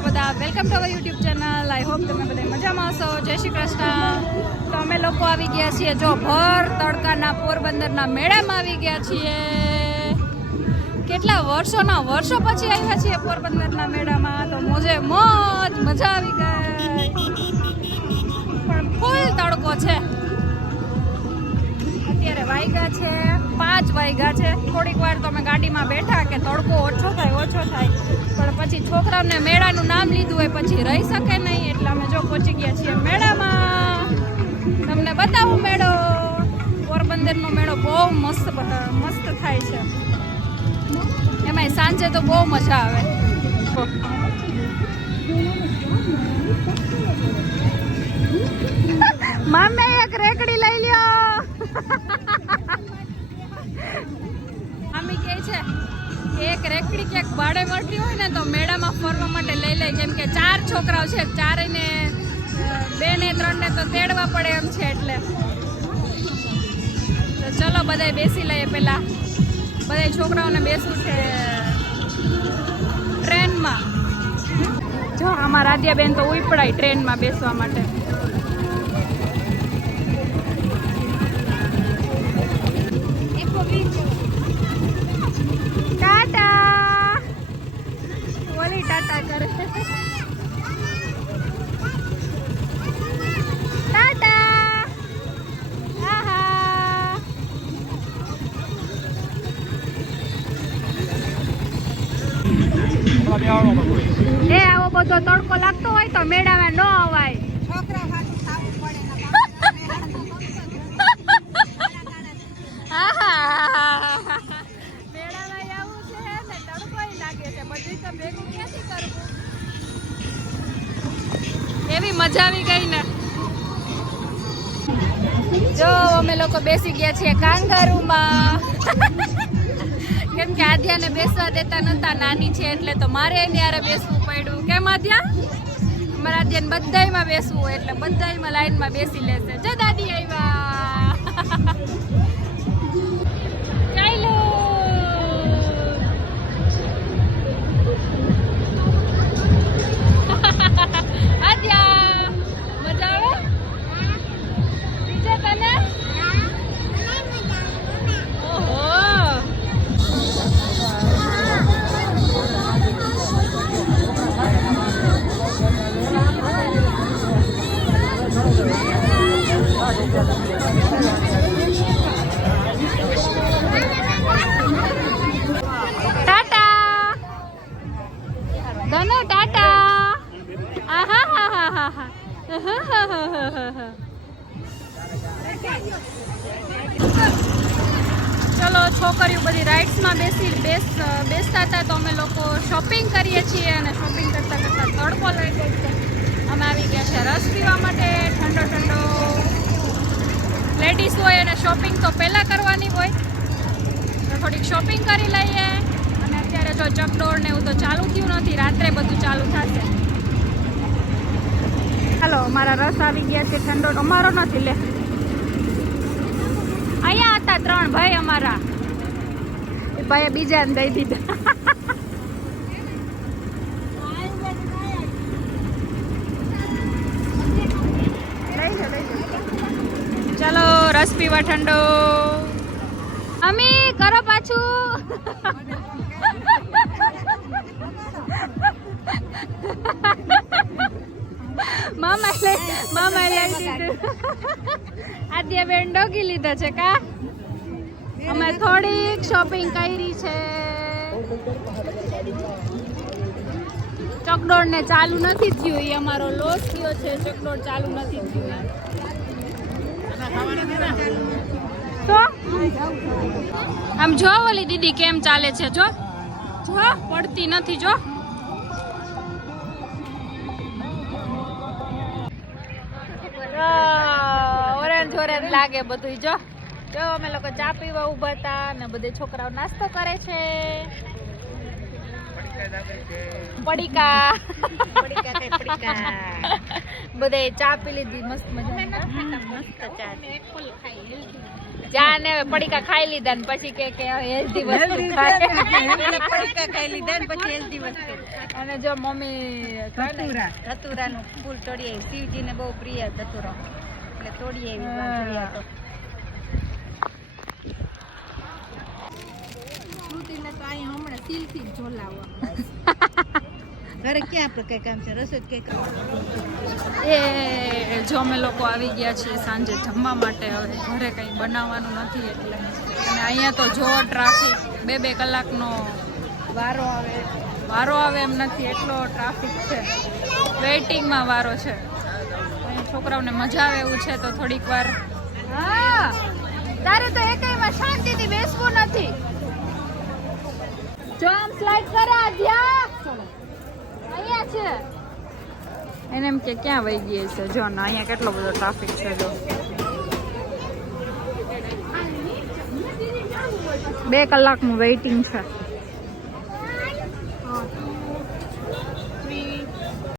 છો બધા? Welcome to our YouTube channel. I hope તમે બધા મજામાં હશો. જય શ્રી કૃષ્ણ. તો અમે લોકો આવી ગયા છીએ જો ભર તડકાના પોરબંદરના મેળામાં આવી ગયા છીએ. કેટલા વર્ષો પછી આવ્યા છીએ પોરબંદરના મેળામાં. તો મોજે મોજ મજા આવી ગઈ, પણ ફૂલ તડકો છે. અત્યારે વાગ્યા છે 5 વાગ્યા છે. થોડીક વાર તો અમે ગાડીમાં બેઠા કે તડકો ઓછો થાય, પણ પછી છોકરાઓને મેળાનું નામ લીધું હોય પછી રહી શકે નહીં, એટલે અમે જો પહોંચી ગયા છીએ મેળામાં. તમને બતાવું મેળો. પોરબંદરનો મેળો બહુ મસ્ત થાય છે. એમાંય સાંજે તો બહુ મજા આવે. મામે એક રેકડી લઈ લ્યો. મામી કહે છે કે એક રેકડી ક્યાંક ભાડે મળતી હોય ને તો મેળામાં ફરવા માટે લઈ લે, કેમ કે 4 છોકરાઓ છે, 4 ને 2 ને 3 ને તો તેડવા પડે એમ છે. એટલે તો ચલો બધાય બેસી લઈએ. પેલા બધાય છોકરાઓને બેસવું છે ટ્રેનમાં. જો અમારા રાધ્યાબેન તો ઉપડાય ટ્રેનમાં બેસવા માટે. ટાટા બોલી ટાટા કરે. ટાટા. આહા. એ આવો બધો તડકો લાગતો હોય તો મેળામાં ન અવાય. એવી મજા આવી ગઈ ને. જો અમે લોકો બેસી ગયા છીએ કાંગારૂમાં. કેમ કે આધ્યાને બેસવા દેતા નતા, નાની છે એટલે, તો મારે એની હારે બેસવું પડ્યું. કેમ આધ્યા? અમારા આધ્યાને બધાયમાં બેસવું હોય એટલે બધાયમાં લાઈનમાં બેસી લેશે. જો દાદી આવ્યા. ચાલો આધ્યા, મજા આવે? બીજે તને? ઓહો. ટાટા ધનુ, ટાટા. આહા. ચલો છોકરીઓ બધી રાઇડ્સમાં બેસતા હતા, તો અમે લોકો શોપિંગ કરીએ છીએ. અને શોપિંગ કરતા તડકો લઈ ગઈ છે. અમે આવી ગયા છે રસ પીવા માટે, ઠંડો. લેડીઝ હોય અને શોપિંગ તો પહેલાં કરવાની હોય, તો થોડીક શોપિંગ કરી લઈએ. અને અત્યારે જો ચકડોળ ને એવું તો ચાલુ થયું નથી, રાત્રે બધું ચાલુ થશે. હાલો, અમારા રસ આવી ગયા છે ઠંડો. અમારો નથી, લે અહીંયા હતા 3 ભાઈ અમારા. એ ભાઈએ બીજાને દઈ દીધા. ચલો રસ પીવા ઠંડો. અમી કરો પાછું. મામા લઈ દીધું. આદ્યા બેન ડોગી લીધા છે કા. અમે થોડીક શોપિંગ કરી છે. ચકડોળ ને ચાલુ નથી થયું, એ અમારો લોસ થયો છે. ચકડોળ ચાલુ નથી થયું. તો આમ જો ઓલી દીદી કેમ ચાલે છે, જો પડતી નથી. જો ઓરેન્જ લાગે બધું. જો અમે લોકો ચા પીવા ઉભા હતા ને બધે છોકરાઓ નાસ્તો કરે છે. પડીકા બધે ચા પી લીધી. મસ્ત મજા. મસ્ત ચા. ત્યાં ને પડીકા ખાઈ લીધા ને પછી કે હેલ્ધી વસ્તુ ખાય પડીકા ખાઈ લીધા ને પછી હેલ્ધી વસ્તુ. અને જો મમ્મી ધતુરાનું ફૂલ તોડીએ. શિવજીને બહુ પ્રિય ધતુરો એટલે તોડીએ એવી તો. શ્રુતિને તો અહીંયા હમણાં સીલથી જ ઝોલાવવા. ઘરે ક્યાં આપણે કઈ કામ છે? રસોઈ કઈ કામ? એ જો અમે લોકો આવી ગયા છીએ સાંજે જમવા માટે. હવે ઘરે કંઈ બનાવવાનું નથી એટલે. અને અહીંયા તો જો ટ્રાફિક 2-2 કલાકનો વારો આવે એમ નથી, એટલો ટ્રાફિક છે. વેઇટિંગમાં વારો છે. અહીંયા છોકરાઓને મજા આવે એવું છે તો થોડીક વાર. હા, તારે તો એકઈમાં શાંતિથી બેસવું નથી. જો આમ સ્લાઇડ કરે આધ્યા અહીંયા છે. એને એમ કે ક્યાં વહી ગઈ છે. જો ને અહીંયા કેટલો બધો ટ્રાફિક છે. જો 2 કલાકનું વેઇટિંગ છે.